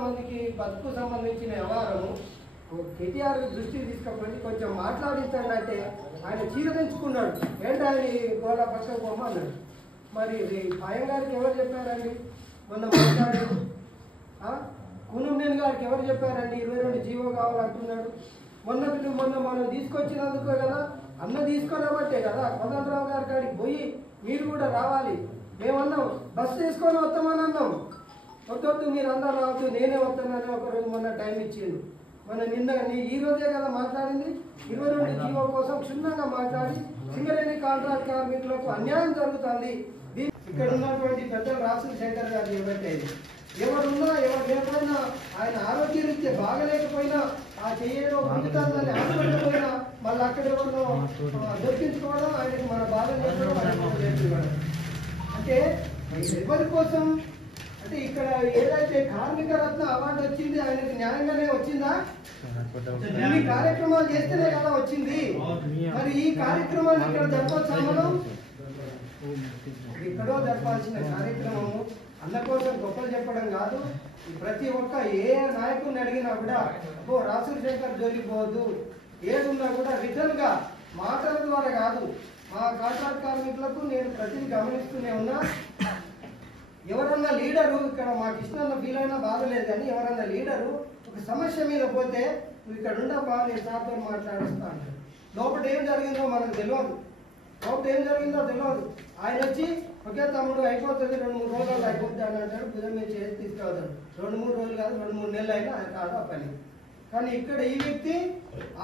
మందికి బతుకు సంబంధించిన వ్యవహారము కేటీఆర్ దృష్టికి తీసుకపోయి కొంచెం మాట్లాడించండి అంటే ఆయన చీరదించుకున్నాడు. ఏంటి ఆయన గోళ పక్కకు పోమ అన్నాడు. మరి పాయం గారికి ఎవరు చెప్పారండి మొన్న మాట్లాడారు? కూనంనేని గారికి ఎవరు చెప్పారండి 22 జీవో కావాలంటున్నాడు? మొన్న మనం తీసుకొచ్చినందుకే కదా, అన్న తీసుకురాబట్టే కదా కోదండరావు గారి కాడికి పోయి మీరు కూడా రావాలి మేమన్నాం. బస్సు తీసుకొని వస్తామని అన్నాం. వద్దొద్దు మీరు అందరూ రావద్దు నేనే వస్తానని ఒకరోజు మొన్న టైం ఇచ్చిండు. నిన్న ఈ రోజే కదా మాట్లాడింది. 22 జీవో కోసం క్షుణ్ణంగా మాట్లాడి సింగరేణి కాంట్రాక్ట్ కార్మికులకు అన్యాయం జరుగుతుంది. ఇక్కడ ఉన్నటువంటి పెద్దలు రాసుల శంకర్ గారు చెప్పేది ఎవరున్నా ఎవరు లేకపోయినా ఆయన ఆరోగ్యరీత్యా బాగలేకపోయినా ఆ చేయడం మిగతాదని హాస్పిటల్ పోయినా మళ్ళీ అక్కడ ఎవరినో దొరికించుకోవడం ఆయనకు మన బాధ నేర్చుకోవడం అంటే ఎవరి కోసం అంటే ఇక్కడ ఏదైతే కార్మిక రత్న అవార్డు వచ్చింది ఆయనకు న్యాయంగానే వచ్చిందా? ఇన్ని కార్యక్రమాలు చేస్తేనే కదా వచ్చింది. మరి ఈ కార్యక్రమాన్ని ఇక్కడ జరపవచ్చా? మనం ఎక్కడో జరపాల్సిన కార్యక్రమము అన్న కోసం గొప్పలు చెప్పడం కాదు. ప్రతి ఒక్క ఏ నాయకుడిని అడిగినా కూడా రాసుల శంకర్ జోలికి పోవద్దు, ఏదున్నా కూడా రిటర్న్ గా మాటల ద్వారా కాదు. మా కాంట్రాక్ట్ కార్మికులకు నేను ప్రతిదీ గమనిస్తూనే ఉన్నా. ఎవరన్నా లీడరు ఇక్కడ మాకు ఇష్టం ఫీల్ అయినా బాధలేదు కానీ ఎవరన్నా లీడరు ఒక సమస్య మీద పోతే నువ్వు ఇక్కడ ఉండబ్బా నేను సార్తో మాట్లాడిస్తా అంటాడు. లోపల ఏం జరిగిందో మనకు తెలియదు. ఆయన వచ్చి ఒకే తమ్ముడు అయిపోతుంది 2-3 రోజులు అయిపోతుంది అని అంటాడు. భుజం మీద చేసి తీసుకెళ్తాడు. 2-3 రోజులు కాదు 2-3 నెలలు అయినా ఆయన కాదు ఆ పని. కానీ ఇక్కడ ఈ వ్యక్తి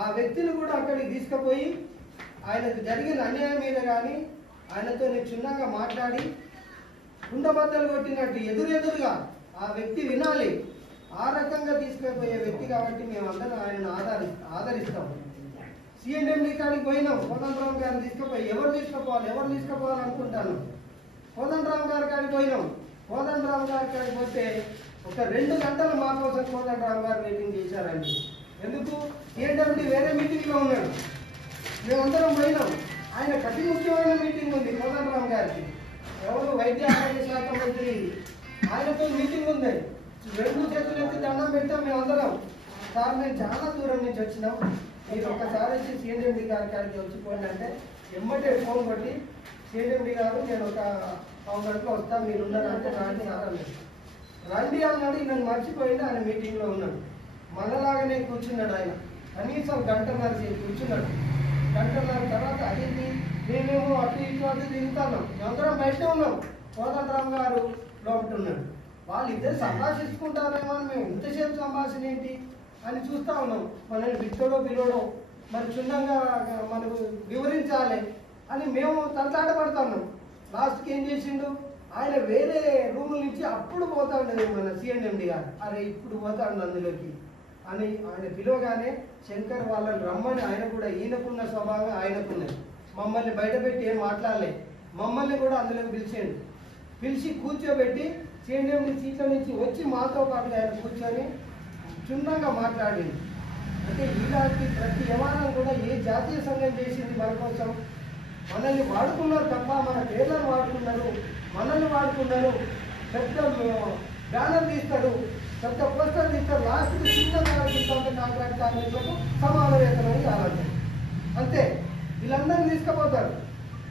ఆ వ్యక్తిని కూడా అక్కడికి తీసుకుపోయి ఆయనకు జరిగిన అన్యాయం మీద కానీ ఆయనతో క్షుణ్ణంగా మాట్లాడి కుండబద్దలు కొట్టినట్టు ఎదురుగా ఆ వ్యక్తి వినాలి. ఆ రకంగా తీసుకుపోయే వ్యక్తి కాబట్టి మేమందరం ఆయనను ఆదరిస్తాం. సిఎండి కాడికి పోయినాం. కోదండరావు గారిని తీసుకుపోయి ఎవరు తీసుకుపోవాలి అనుకుంటాను. కోదండరావు గారి కాడికి పోయినాం. కోదండరావు గారి కాడికి పోతే ఒక 2 గంటలు మా కోసం కోదండరావు గారు మీటింగ్ చేశారండి. ఎందుకు? సిఎండి వేరే మీటింగ్లో ఉన్నాడు. మేమందరం పోయినాం. ఆయన అతి ముఖ్యమైన మీటింగ్ ఉంది కోదండరావు గారికి. ఎవరు వైద్య ఆరోగ్య శాఖ మంత్రి ఆయనతో మీటింగ్ ఉంది. 2 చేతులు ఎత్తి దండం పెట్టాం మేమందరం. సార్ మేము చాలా దూరం నుంచి వచ్చినాం, మీరు ఒక్కసారి వచ్చి సిఎండి గారి కాడికి వచ్చిపోండి అంటే ఎమ్మటే ఫోన్ కొట్టి సిఎండి గారు నేను ఒక 1 గంటలో వస్తాను మీరు ఉన్నారంటే రాండి సార్ అన్నాడు. రండి అన్నాడు. నన్ను మర్చిపోయింది. ఆయన మీటింగ్లో ఉన్నాడు. మనలాగానే కూర్చున్నాడు. ఆయన కనీసం 1.5 గంట కూర్చున్నాడు. 1.5 గంట తర్వాత అడిగింది మేమేమో అటు ఇటు తిరుగుతున్నాం. మేమందరం బయటనే ఉన్నాం. కోదండరావు గారు లోపల ఉన్నాడు. వాళ్ళిద్దరు సంభాషించుకుంటారేమో అని మేము ఇంతసేపు సంభాషణ ఏంటి అని చూస్తా ఉన్నాం. మనల్ని పిచ్చోడో మరి క్షుణ్ణంగా మనకు వివరించాలి అని మేము తంటాటపడుతున్నాం. లాస్ట్కి ఏం చేసిండు? ఆయన వేరే రూముల నుంచి అప్పుడు పోతాడు మన సిఎండి గారు. అరే ఇప్పుడు పోతాడు అందులోకి అని ఆయన పిలవగానే శంకర్ వాళ్ళని రమ్మని ఆయన కూడా ఈయనకున్న స్వభావం ఆయనకున్నది. మమ్మల్ని బయట పెట్టి ఏం మాట్లాడలే. మమ్మల్ని కూడా అందులోకి పిలిచి కూర్చోబెట్టి సిఎండి సీట్ల నుంచి వచ్చి మాతో పాటు ఆయన కూర్చొని క్షుణ్ణంగా మాట్లాడింది. అంటే ఇలాంటి ప్రతి వ్యవహారం కూడా ఏ జాతీయ సంఘం చేసింది మన కోసం? మనల్ని వాడుకున్నారు తప్ప మన పేర్లను వాడుకున్నారు, మనల్ని వాడుకున్నారు. పెద్ద బ్యానర్ తీస్తాడు, పెద్ద పోస్టర్ తీస్తాడు, లాస్ట్కి చిన్న కాంట్రాక్ట్ కార్మికులకు సమాన వేతనం కావాలి అంతే. వీళ్ళందరినీ తీసుకుపోతారు.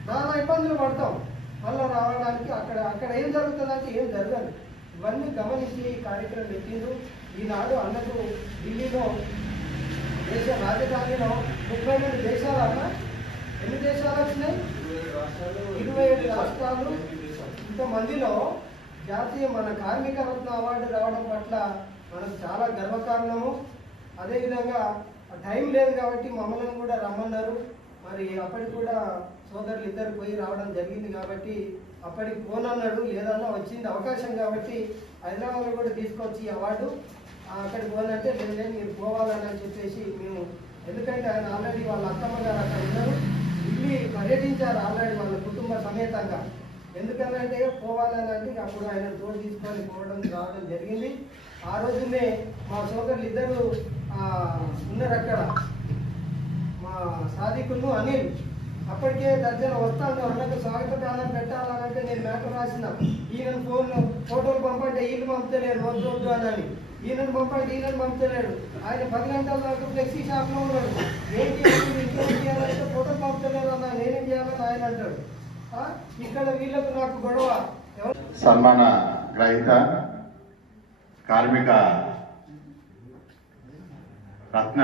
నానా ఇబ్బందులు పడతాం మళ్ళీ రావడానికి. అక్కడ ఏం జరుగుతుందంటే ఏం జరగదు. ఇవన్నీ గమనించి ఈ కార్యక్రమం పెట్టిండ్రు. ఈనాడు అన్నకు ఢిల్లీలో దేశ రాజధానిలో 32 దేశాలు అన్న ఎన్ని దేశాలు వచ్చినాయి? 27 రాష్ట్రాలు. ఇంతమందిలో జాతీయ మన కార్మిక రత్న అవార్డు రావడం పట్ల మనకు చాలా గర్వకారణము. అదేవిధంగా టైం లేదు కాబట్టి మమ్మల్ని కూడా రమ్మన్నారు. మరి అప్పటికి కూడా సోదరులు ఇద్దరు పోయి రావడం జరిగింది కాబట్టి అప్పటికి పోనన్నాడు. లేదన్నా వచ్చింది అవకాశం కాబట్టి హైదరాబాద్లో కూడా తీసుకొచ్చి అవార్డు అక్కడికి పోనంటే లేదు మీరు పోవాలని చెప్పేసి మేము, ఎందుకంటే ఆయన ఆల్రెడీ వాళ్ళ అత్తమ్మ గారు అక్కడ ఉన్నారు, ఢిల్లీ పర్యటించారు ఆల్రెడీ వాళ్ళ కుటుంబ సమేతంగా. ఎందుకనంటే పోవాలని అంటే అప్పుడు ఆయన తోడు తీసుకొని రావడం జరిగింది. ఆ రోజునే మా సోదరులు ఇద్దరు ఉన్నారు అక్కడ, మా సాదికును అనిల్. అప్పటికే దర్జన వస్తాను అన్నకు స్వాగత ప్రాణం పెట్టాలనంటే నేను మ్యాటర్ రాసిన ఈయన ఫోటోలు పంపంటే వీళ్ళు పంపుతలేరు వద్దు వద్దు అని ఈయనను పంపంటే ఈయనను పంపుతలేడు ఆయన 10 గంటల దాకా ఫ్లెక్సీ షాప్లో ఉన్నాడు ఏంటి ఇంకేం చేయాలంటే ఫోటోలు పంపుతలేరు అన్న నేనేం చేయాలని ఆయన అంటాడు ఇక్కడ వీళ్ళకు నాకు గొడవ సన్మాన గ్రహీత కార్మిక రత్న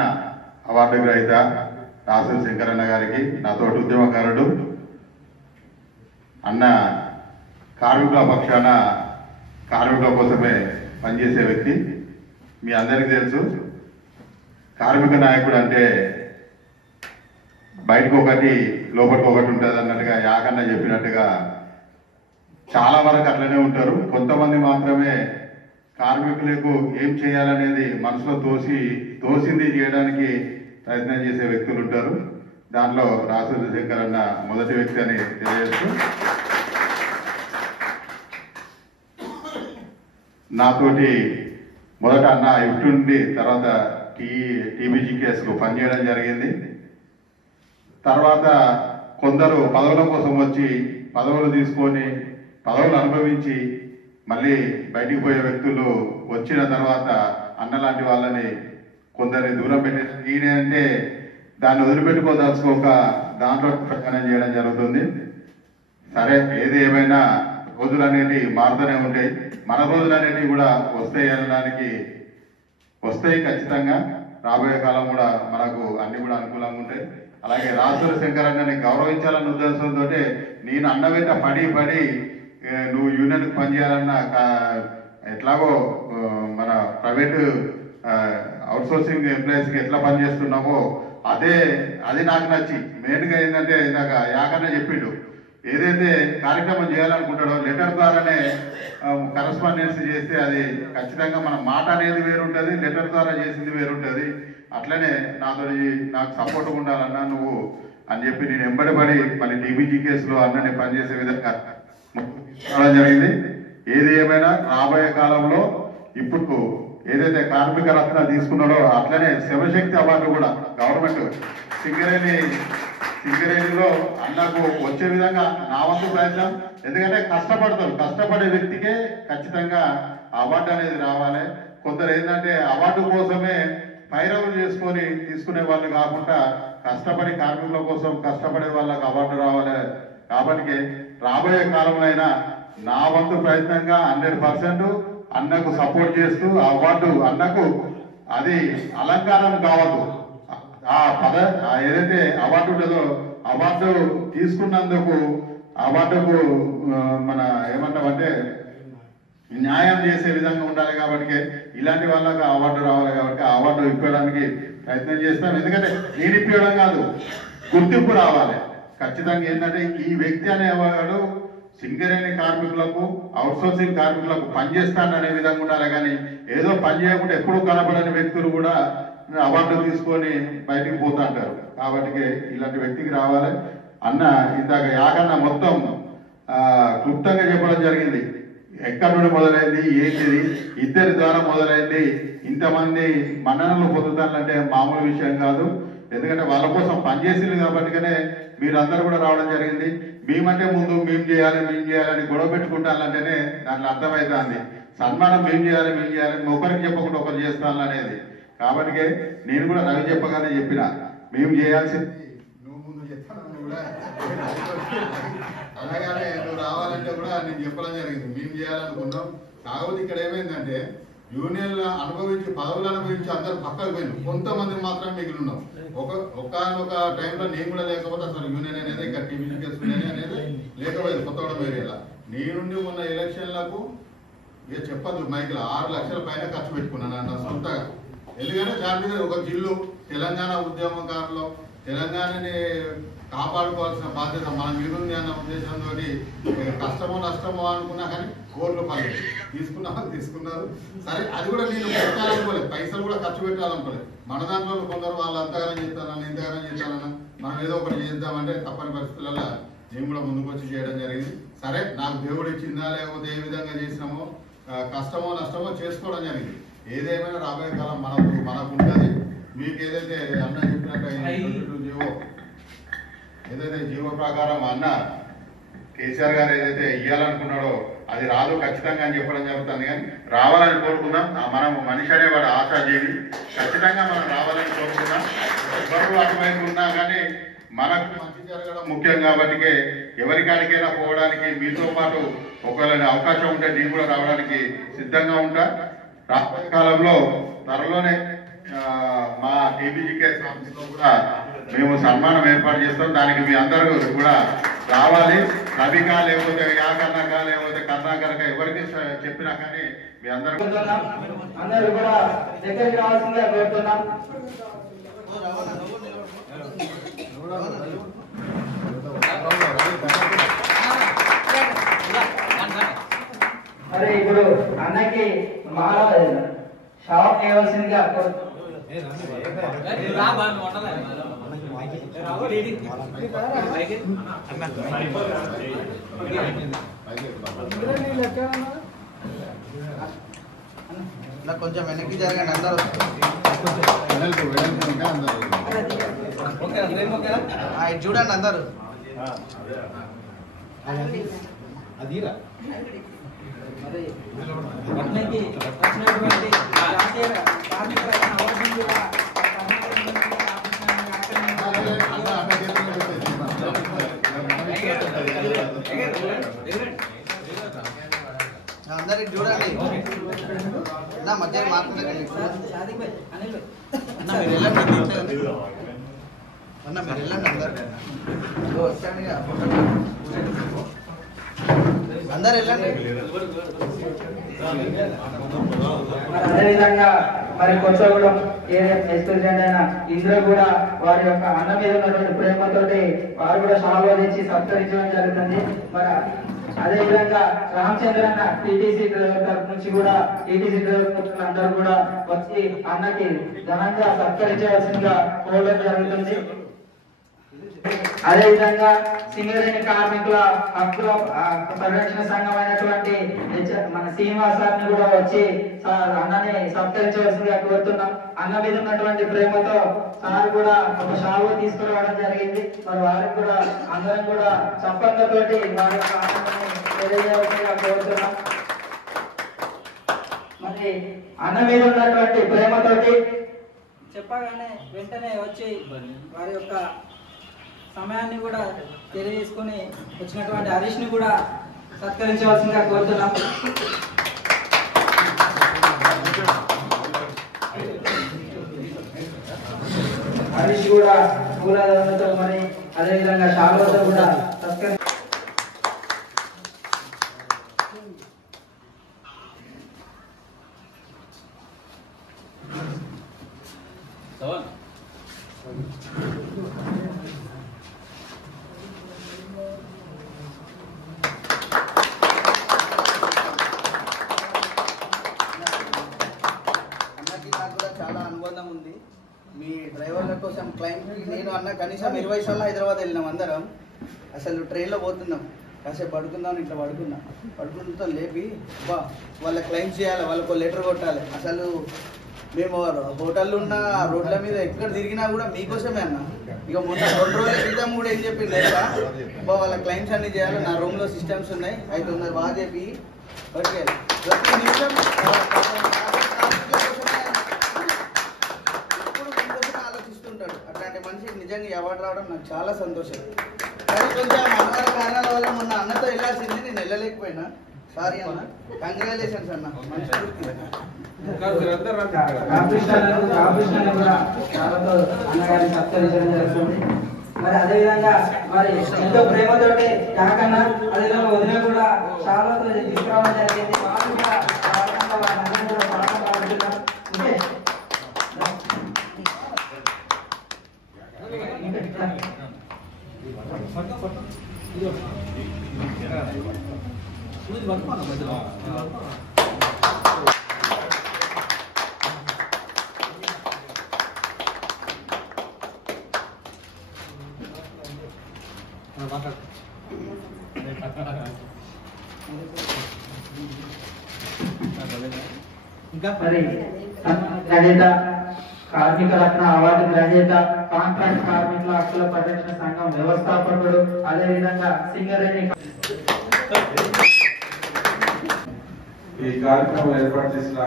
అవార్డు గ్రహీత రాసూరి శంకరన్న గారికి నాతోటి ఉద్యమకారుడు అన్న కార్మికుల పక్షాన కార్మికుల కోసమే పనిచేసే వ్యక్తి మీ అందరికీ తెలుసు కార్మిక నాయకుడు అంటే బయటకు ఒకటి లోపలికి ఒకటి ఉంటుంది అన్నట్టుగా యాకన్న చెప్పినట్టుగా చాలా వరకు అట్లనే ఉంటారు కొంతమంది మాత్రమే కార్మికులకు ఏం చేయాలనేది మనసులో తోసింది చేయడానికి ప్రయత్నం చేసే వ్యక్తులు ఉంటారు దాంట్లో రాసూరి శంకరన్న మొదటి వ్యక్తి అని తెలియజేస్తూ నాతోటి మొదట అన్న ఇటు నుండి తర్వాత టీబీజీకేఎస్లో పనిచేయడం జరిగింది తర్వాత కొందరు పదవుల కోసం వచ్చి పదవులు తీసుకొని పదవులు అనుభవించి మళ్ళీ బయటికి పోయే వ్యక్తులు వచ్చిన తర్వాత అన్నలాంటి వాళ్ళని కొందరిని దూరం పెట్టేసి ఈయన అంటే దాన్ని వదిలిపెట్టుకోదలుచుకోక దాంట్లో ప్రయాణం చేయడం జరుగుతుంది సరే ఏది ఏమైనా రోజులు అనేటివి మారుతూనే ఉంటాయి మన రోజులు అనేటివి కూడా వస్తాయి అనడానికి వస్తాయి ఖచ్చితంగా రాబోయే కాలం కూడా మనకు అన్ని కూడా అనుకూలంగా ఉంటాయి అలాగే రాసూరి శంకరన్నని గౌరవించాలన్న ఉద్దేశంతో నేను అన్న వెంట పడి నువ్వు యూనియన్కి పనిచేయాలన్న ఎట్లాగో మన ప్రైవేటు అవుట్సోర్సింగ్ ఎంప్లాయీస్కి ఎట్లా పనిచేస్తున్నావో అది నాకు నచ్చి మెయిన్గా ఏంటంటే ఇందాక యాకన్న చెప్పిండు ఏదైతే కార్యక్రమం చేయాలనుకుంటాడో లెటర్ ద్వారానే కరస్పాండెన్స్ చేస్తే అది ఖచ్చితంగా మన మాట అనేది వేరుంటుంది లెటర్ ద్వారా చేసింది వేరుంటుంది అట్లనే నాకు సపోర్ట్గా ఉండాలన్నా నువ్వు అని చెప్పి నేను ఎంబడిపడి మళ్ళీ టీబీజీకేఎస్లో అన్నని పనిచేసే విధంగా జరిగింది ఏది ఏమైనా రాబోయే కాలంలో ఇప్పుడు ఏదైతే కార్మిక రత్న తీసుకున్నాడో అట్లనే శివశక్తి అవార్డు కూడా గవర్నమెంట్ సింగరేణిలో అన్నకు వచ్చే విధంగా నా వంతు ప్రయత్నం ఎందుకంటే కష్టపడే వ్యక్తికే ఖచ్చితంగా అవార్డు అనేది రావాలి కొందరు ఏంటంటే అవార్డు కోసమే పైరవులు చేసుకొని తీసుకునే వాళ్ళు కాకుండా కష్టపడి కార్మికుల కోసం కష్టపడే వాళ్ళకి అవార్డు రావాలి కాబట్టి రాబోయే కాలంలో అయినా నా వంతు ప్రయత్నంగా 100% అన్నకు సపోర్ట్ చేస్తూ అవార్డు అన్నకు అది అలంకారం కావద్దు ఏదైతే అవార్డు ఉంటుందో అవార్డు తీసుకున్నందుకు అవార్డుకు మన ఏమంటామంటే న్యాయం చేసే విధంగా ఉండాలి కాబట్టి ఇలాంటి వాళ్ళకి అవార్డు రావాలి కాబట్టి ఆ అవార్డు ఇప్పడానికి ప్రయత్నం చేస్తాం ఎందుకంటే నేను ఇప్పడం కాదు గుర్తింపు రావాలి ఖచ్చితంగా ఏంటంటే ఈ వ్యక్తి అనేవాడు సింగరేణి కార్మికులకు అవుట్సోర్సింగ్ కార్మికులకు పనిచేస్తాననే విధంగా ఉండాలి కానీ ఏదో పని చేయకుండా ఎప్పుడూ కనబడని వ్యక్తులు కూడా అవార్డు తీసుకొని బయటికి పోతుంటారు కాబట్టి ఇలాంటి వ్యక్తికి రావాలి అన్న ఇందాక యాకన్న మొత్తం క్లుప్తంగా చెప్పడం జరిగింది ఎక్కడి నుండి మొదలైంది ఏంటిది ఇద్దరి ద్వారా మొదలైంది ఇంతమంది మన్ననలు పొందుతానంటే మామూలు విషయం కాదు ఎందుకంటే వాళ్ళ కోసం పనిచేసింది కాబట్టిగానే మీరందరూ కూడా రావడం జరిగింది మేమంటే ముందు మేము చేయాలని గొడవ పెట్టుకుంటానంటేనే దాంట్లో అర్థమవుతుంది సన్మానం మేము చేయాలని ఒకరికి చెప్పకుండా ఒకరు చేస్తాననేది కాబట్టి నేను కూడా రవి చెప్పగానే చెప్పిన మేము చేయాల్సింది నువ్వు ముందు చెప్తాను కూడా అలాగే నువ్వు రావాలంటే కూడా నేను చెప్పడం జరిగింది మేము చేయాలనుకున్నాం కాకపోతే ఇక్కడ ఏమైందంటే యూనియన్లు అనుభవించి పదవులు అనుభవించి అందరూ పక్కకు పోయినాం కొంతమంది మాత్రం మిగిలి ఉన్నాం ఒక టైంలో నేను కూడా లేకపోతే అసలు యూనియన్ అనేది ఇక్కడ టీబీజీకేఎస్ యూనియన్ అనేది లేకపోయేది కొత్తగూడెం ఏరియాలో నేనుండి ఉన్న ఎలక్షన్లకు ఇక చెప్పద్దు మైకిల్ 6 లక్షల పైన ఖర్చు పెట్టుకున్నాను అన్న సొంతగా ఎందుకంటే దాని మీద ఒక జిల్లు తెలంగాణ ఉద్యమకారులు తెలంగాణని కాపాడుకోవాల్సిన బాధ్యత మన మీద ఉంది అన్న ఉద్దేశంతో కష్టమో నష్టమో అనుకున్నా కానీ కోర్టులు పడలేదు తీసుకున్నారు సరే అది కూడా నేను పెట్టాలనుకోలేదు పైసలు కూడా ఖర్చు పెట్టాలనుకోలేదు మన దాంట్లో కొందరు వాళ్ళు అంతగానం చేస్తానన్నా ఇంతగానం చేస్తానన్నా మనం ఏదో ఒకటి చేద్దామంటే తప్పని పరిస్థితులలో నేను కూడా ముందుకు వచ్చి చేయడం జరిగింది సరే నాకు దేవుడు ఇచ్చిందా లేకపోతే ఏ విధంగా చేసినామో కష్టమో నష్టమో చేసుకోవడం జరిగింది ఏదేమైనా రాబోయే కాలం మనకు ఉంటుంది మీకు ఏదైతే అన్న చెప్పినట్టు జీవో ఏదైతే జీవో ప్రకారం అన్న కేసీఆర్ గారు ఏదైతే ఇవ్వాలనుకున్నాడో అది రాదు ఖచ్చితంగా అని చెప్పడం జరుగుతుంది. కానీ రావాలని కోరుకుందాం. మనం మనిషి అనేవాడు ఆశాజీవి, ఖచ్చితంగా మనం రావాలని కోరుకుందాం. ఎవరు అటువైపు ఉన్నా కానీ మనకు మంచి జరగడం ముఖ్యం కాబట్టి ఎవరికాడికైనా పోవడానికి మీతో పాటు ఒకవేళ అవకాశం ఉంటే నేను కూడా రావడానికి సిద్ధంగా ఉంటా. రాబోయే కాలంలో త్వరలోనే మా టీబీజీకేఎస్ ఆఫీస్లో కూడా మేము సన్మానం ఏర్పాటు చేస్తాం. దానికి మీ అందరూ కూడా రావాలి. రవిగా లేకపోతే యాకర్ణగా లేకపోతే కర్ణాకరగా ఎవరికి చెప్పినా కానీ మీ అందరూ కూడా దగ్గరికి రావాల్సిందిగా కోరుతున్నాం. మరి ఇప్పుడు అన్నకి షాప్ చేయవలసిందిగా కొంచెం వెనక్కి జరగండి అందరూ. ఇది చూడండి అందరూ. అందరికి చూడండి నా మధ్య మాట్లాడండి. అన్న మీరు వెళ్ళండి, అన్న మీరు వెళ్ళండి అందరు వెళ్ళండి. అదేవిధంగా మరి కొత్తగూడెం ఏరియా వైస్ ప్రెసిడెంట్ అయిన ఇంద్ర కూడా వారి యొక్క అన్న మీద ఉన్నటువంటి ప్రేమతోటి వారు కూడా సాగోదించి సత్కరించడం జరుగుతుంది. మరి అదేవిధంగా రామచంద్రన్న టీటీసీ డ్రైవర్ తరఫు నుంచి కూడా టీటీసీ డ్రైవర్ అందరూ కూడా వచ్చి అన్నకి ఘనంగా సత్కరించవలసిందిగా కోరడం జరుగుతుంది. అదేవిధంగా సింగరేణి కార్మికుల హక్కుల పరిరక్షణ సంఘం అయినటువంటి మన శ్రీనివాస్ సార్ని కూడా వచ్చి అన్నని సత్కరించవలసిందిగా కోరుతున్నాం. అన్న మీద ఉన్నటువంటి ప్రేమతో సార్ కూడా ఒక షావు తీసుకురావడం జరిగింది. మరి వారికి కూడా అందరం కూడా చప్పట్లతోటి వారి యొక్క ఆనందాన్ని తెలియజేయవలసిందిగా కోరుతున్నాం. మరి అన్న మీద ఉన్నటువంటి ప్రేమతోటి చెప్పగానే వెంటనే వచ్చి వారి యొక్క సమయాన్ని కూడా తెలియజేసుకొని వచ్చినటువంటి హరీష్ ని కూడా సత్కరించవలసిందిగా కోరుతున్నాం. హరీష్ కూడా పూలతో మరి అదేవిధంగా షాలతో కూడా సత్కరి మీ డ్రైవర్ల కోసం క్లైంట్ నేను అన్న కనీసం 20 సార్లు హైదరాబాద్ వెళ్ళినాం అందరం. అసలు ట్రైన్లో పోతున్నాం, కాసేపు పడుకుందాం, ఇట్లా పడుకుంటూ లేపి బా వాళ్ళ క్లైంట్ చేయాలి, వాళ్ళకు లెటర్ కొట్టాలి. అసలు మేము హోటల్లో ఉన్న రోడ్ల మీద ఎక్కడ తిరిగినా కూడా మీకోసమే అన్న. ఇక మొన్న 2 రోజుల క్రితం కూడా ఏం చెప్పింది బా వాళ్ళ క్లైంట్స్ అన్ని చేయాలి, నా రూమ్లో సిస్టమ్స్ ఉన్నాయి, అయితే ఉన్నది బాగా చెప్పి పట్టుకెళ్ళి ప్రతి నిమిషం ఆలోచిస్తుంటాడు. అట్లాంటి మనిషికి నిజంగా అవార్డు రావడం నాకు చాలా సంతోషం. కానీ కొంచెం అన్నవారి కారణాల వల్ల మొన్న అన్నతో వెళ్ళాల్సింది, నేను వెళ్ళలేకపోయినా. సారీ అన్న, కంగ్రాచులేషన్స్ అన్న. మంచి మరి అదేవిధంగా మరి ఎంతో ప్రేమతోటి కాకన్నా అదేవిధంగా వదిన కూడా చాలా తీసుకురావడం జరిగింది. వాళ్ళు కూడా పాఠం పాడుతున్నారు. ఇంకా మరి రజిత కార్మిక రత్న అవార్డు గ్రహీత, కాంట్రాక్ట్ కార్మికుల హక్కుల పరిరక్షణ సంఘం వ్యవస్థాపకుడు, అదేవిధంగా సింగరేణి ఈ కార్యక్రమం ఏర్పాటు చేసిన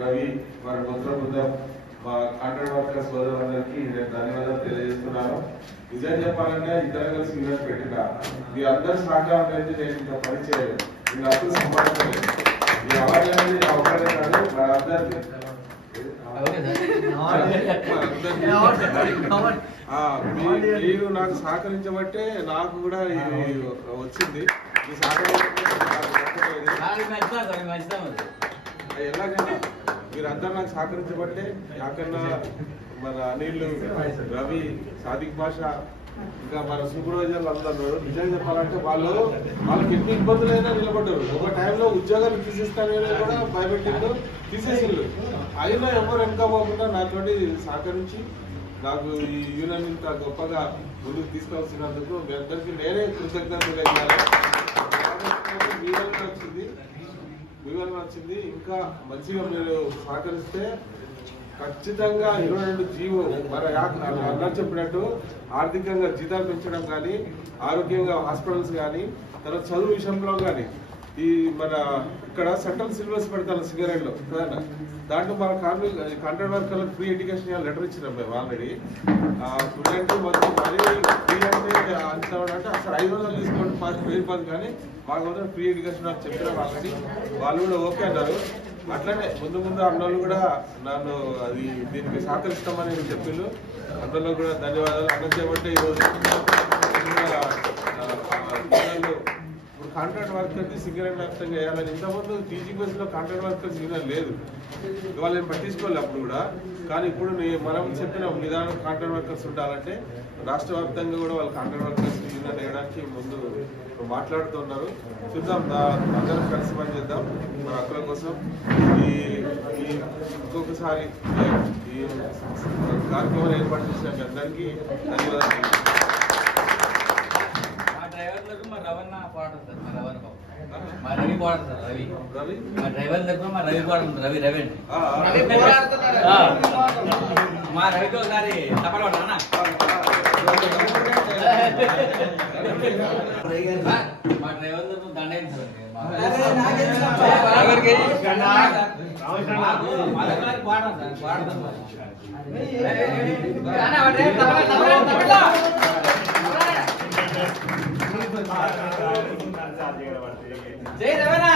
రవి మరి బుద్ధం మా కాంట్రాక్ట్ వర్కర్స్ సోదరులందరికీ నేను ధన్యవాదాలు తెలియజేస్తున్నాను. నిజం చెప్పాలంటే ఇద్దరు కలిసి ఈవెంట్ పెట్టిన మీ అందరి సహకారం అయితే నేను ఇంత పని చేయలేదు, నేను అసలు సంపాదించలేదు. ఈ అవార్డు అనేది అవకాశం కాదు, మనందరికీ మీరు నాకు సహకరించబట్టే నాకు కూడా ఇది వచ్చింది. ఈ ఎలాగైనా మీరందరూ నాకు సహకరించబట్టే నాకన్నా మన అనిల్, రవి, సాదిక్ బాషా, ఇంకా మన సూపర్వైజర్లు అందరూ నిజంగా చెప్పాలంటే వాళ్ళకి ఎన్ని ఇబ్బందులైనా నిలబడ్డారు. ఒక టైంలో ఉద్యోగాలు తీసేస్తానని కూడా భయపెట్టిండు, తీసేసిండు. అయినా ఎవరు వెనక పోకుండా నాతోటి సహకరించి నాకు ఈ యూనియన్ ఇంత గొప్పగా ముందుకు తీసుకొచ్చినందుకు మీ అందరికీ నేనే కృతజ్ఞతలు తెలియాలి. మీ వల్ల వచ్చింది. ఇంకా మంచిగా మీరు సహకరిస్తే ఖచ్చితంగా 22 జీవో మన అన్న చెప్పినట్టు ఆర్థికంగా జీతాలు పెంచడం కానీ, ఆరోగ్యంగా హాస్పిటల్స్ కానీ, తర్వాత చదువు విషయంలో కానీ ఈ మన ఇక్కడ సెంట్రల్ సిలబస్ పెడతాను సింగరేణిలో ప్రధాన దాంట్లో మన కాంట్రాక్ట్ వర్కర్లకు ఫ్రీ ఎడ్యుకేషన్ లెటర్ ఇచ్చినాం మేము ఆల్రెడీ. స్టూడెంట్ మొత్తం మరీ ఫ్రీ అంటే అంటే అసలు 500 తీసుకోండి 10,000 కానీ మాకు మాత్రం ఫ్రీ ఎడ్యుకేషన్ అని చెప్పినాం ఆల్రెడీ. వాళ్ళు కూడా ఓకే అన్నారు. అట్లనే ముందు అన్నోళ్ళు కూడా నన్ను అది దీనికి సహకరిస్తామని చెప్పిండ్రు. అన్నోళ్ళు కూడా ధన్యవాదాలు. అన్న చేయబట్టే ఈరోజు ఇప్పుడు కాంట్రాక్ట్ వర్కర్కి సింగరేణి వ్యాప్తంగా వేయాలని ఇంతకుముందు టీచింగ్ బస్లో కాంట్రాక్ట్ వర్కర్స్ యూనియన్ లేదు, వాళ్ళని పట్టించుకోవాలి అప్పుడు కూడా. కానీ ఇప్పుడు మనం చెప్పిన విధానం కాంట్రాక్ట్ వర్కర్స్ ఉండాలంటే రాష్ట్ర వ్యాప్తంగా కూడా వాళ్ళు కాంట్రాక్ట్ వర్కర్స్ యూనియన్ వేయడానికి ముందు మాట్లాడుతున్నారు. చూద్దాం, అందరం కలిసి పనిచేద్దాం మన హక్కుల కోసం. ఇంకొకసారి ఈ కార్యక్రమం ఏర్పాటు చేసిన మీ అందరికీ ధన్యవాదాలు. మా రవి పోరాడు సార్, రవి మా డ్రైవర్ దగ్గర మా రవి పోరాడు, రవి మా రవికి ఒకసారి తప్పకుండా మా డ్రైవర్ దగ్గర దండ జై రవణ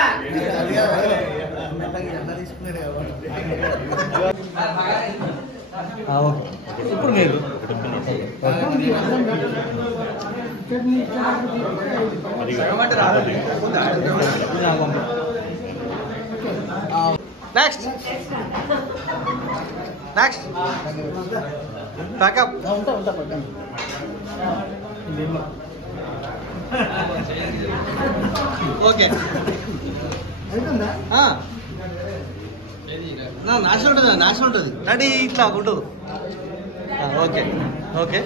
ఇప్పుడు మీరు నెక్స్ట్ ప్యాకప్ ఉంటా ఓకే నాశనం ఉంటుంది రెడీ ఇట్లా ఉంటుంది. Okay okay.